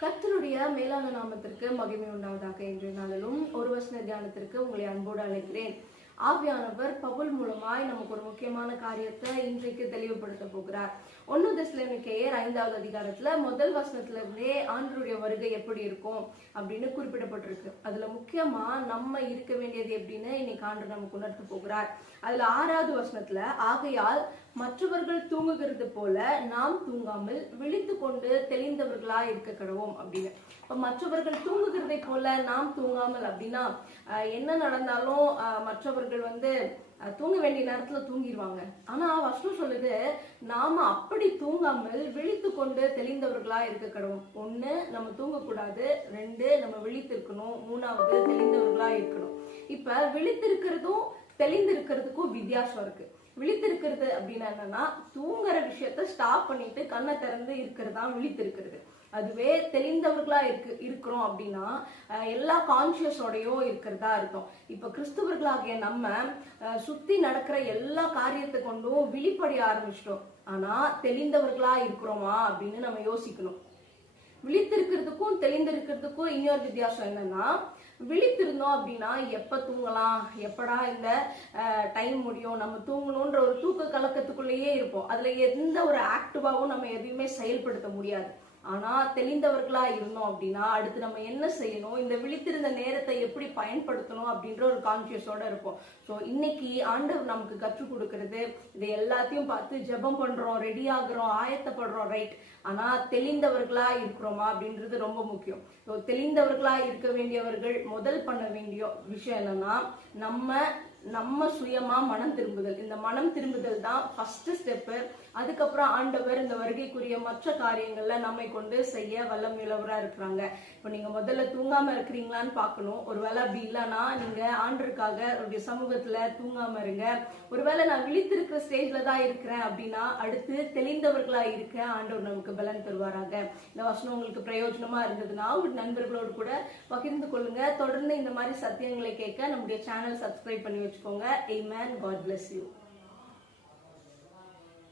கர்த்தருடைய மேலான நாமத்திற்கு மகிமை உண்டாவதாக. இன்றைய நாளிலும் ஒரு வசன தியானத்திற்கு உங்களை அன்போடு அழைக்கிறேன். ஆவியானவர் பவுல் மூலமாய் நமக்கு ஒரு முக்கியமான காரியத்தை இன்றைக்கு தெளிவுபடுத்த போகிறார். 1 தெசலோனிக்கேயர் 5வது அதிகாரத்துல முதல் வசனத்துல இருந்தே ஆண்டவருடைய வருகை எப்படி இருக்கும் அப்படின்னு குறிப்பிடப்பட்டிருக்கு. அதுல முக்கியமா நம்ம இருக்க வேண்டியது எப்படின்னு இன்னைக்கு ஆண்டவர் நமக்கு உணர்த்த போகிறார். அதுல 6வது வசனத்துல, ஆகையால் மற்றவர்கள் தூங்குகிறது போல நாம் தூங்காமல் விழித்து கொண்டு தெளிந்தவர்களா இருக்க கடவோம் அப்படின்னு. இப்ப மற்றவர்கள் தூங்குகிறதை போல நாம் தூங்காமல் அப்படின்னா என்ன நடந்தாலும் மற்றவர்கள் தூங்க வேண்டிய நேரத்துல தூங்கிடுவாங்க. ஆனா வசனம் சொல்லுது, நாம அப்படி தூங்காமல் விழித்து கொண்டு தெளிந்தவர்களா இருக்க கடவோம். 1 நம்ம தூங்கக்கூடாது, 2 நம்ம விழித்து இருக்கணும், 3வது தெளிந்தவர்களா இருக்கணும். இப்ப விழித்திருக்கிறதும் தெளிந்திருக்கிறதுக்கும் வித்தியாசம் இருக்கு. விழித்திருக்கிறது அப்படின்னா என்னன்னா, தூங்குற விஷயத்த ஸ்டாப் பண்ணிட்டு கண்ணை திறந்து இருக்கிறதா விழித்திருக்கிறது. அதுவே தெளிந்தவர்களா இருக்கிறோம் அப்படின்னா எல்லா கான்சியஸோடையும் இருக்கிறதா இருக்கும். இப்ப கிறிஸ்துவர்களாகிய நம்ம சுத்தி நடக்கிற எல்லா காரியத்தை கொண்டும் விழிப்படைய ஆரம்பிச்சிட்டோம். ஆனா தெளிந்தவர்களா இருக்கிறோமா அப்படின்னு நம்ம யோசிக்கணும். விழித்திருக்கிறதுக்கும் தெளிந்திருக்கிறதுக்கும் இன்னொரு வித்தியாசம் என்னன்னா, விழித்திருந்தோம் அப்படின்னா எப்ப தூங்கலாம், எப்படா இந்த டைம் முடியும், நம்ம தூங்கணும்ன்ற ஒரு தூக்க கலக்கத்துக்குள்ளேயே இருப்போம். அதுல எந்த ஒரு ஆக்டிவாவும் நம்ம எதையுமே செயல்படுத்த முடியாது. ஆனா தெளிந்தவர்களா இருந்தோம் அப்படின்னா அடுத்து நம்ம என்ன செய்யணும், இந்த விழித்திருந்த நேரத்தை எப்படி பயன்படுத்தணும் அப்படின்ற ஒரு கான்சியஸோட இருப்போம். ஸோ இன்னைக்கு ஆண்டவர் நமக்கு கற்றுக் கொடுக்கறது, இதை எல்லாத்தையும் பார்த்து ஜெபம் பண்றோம், ரெடி ஆகுறோம், ஆயத்தப்படுறோம், ரைட். ஆனா தெளிந்தவர்களா இருக்கிறோமா அப்படின்றது ரொம்ப முக்கியம். ஸோ தெளிந்தவர்களா இருக்க வேண்டியவர்கள் முதல் பண்ண வேண்டிய விஷயம் என்னன்னா, நம்ம சுயமா மனம் திரும்புதல். இந்த மனம் திரும்புதல் தான் ஃபர்ஸ்ட் ஸ்டெப். அதுக்கப்புறம் ஆண்டவர் இந்த வருகைக்குரிய மற்ற காரியங்கள்ல நம்மை கொண்டு செய்ய வல்லமையுள்ளவரா இருக்கிறாங்க. இப்போ நீங்க முதல்ல தூங்காம இருக்கிறீங்களான்னு பார்க்கணும். ஒருவேளை அப்படி இல்லைன்னா நீங்க ஆண்டருக்காக அவருடைய சமூகத்துல தூங்காம இருங்க. ஒருவேளை நான் விழித்திருக்கிற ஸ்டேஜ்ல தான் இருக்கிறேன் அப்படின்னா அடுத்து தெளிந்தவர்களா இருக்க ஆண்டவர் நமக்கு பலன் தருவாராக. இந்த வசனம் உங்களுக்கு பிரயோஜனமா இருந்ததுன்னா உங்க நண்பர்களோடு கூட பகிர்ந்து கொள்ளுங்க. தொடர்ந்து இந்த மாதிரி சத்தியங்களை கேட்க நம்முடைய சேனல் சப்ஸ்கிரைப் பண்ணி வச்சுக்கோங்க. Amen. God bless you.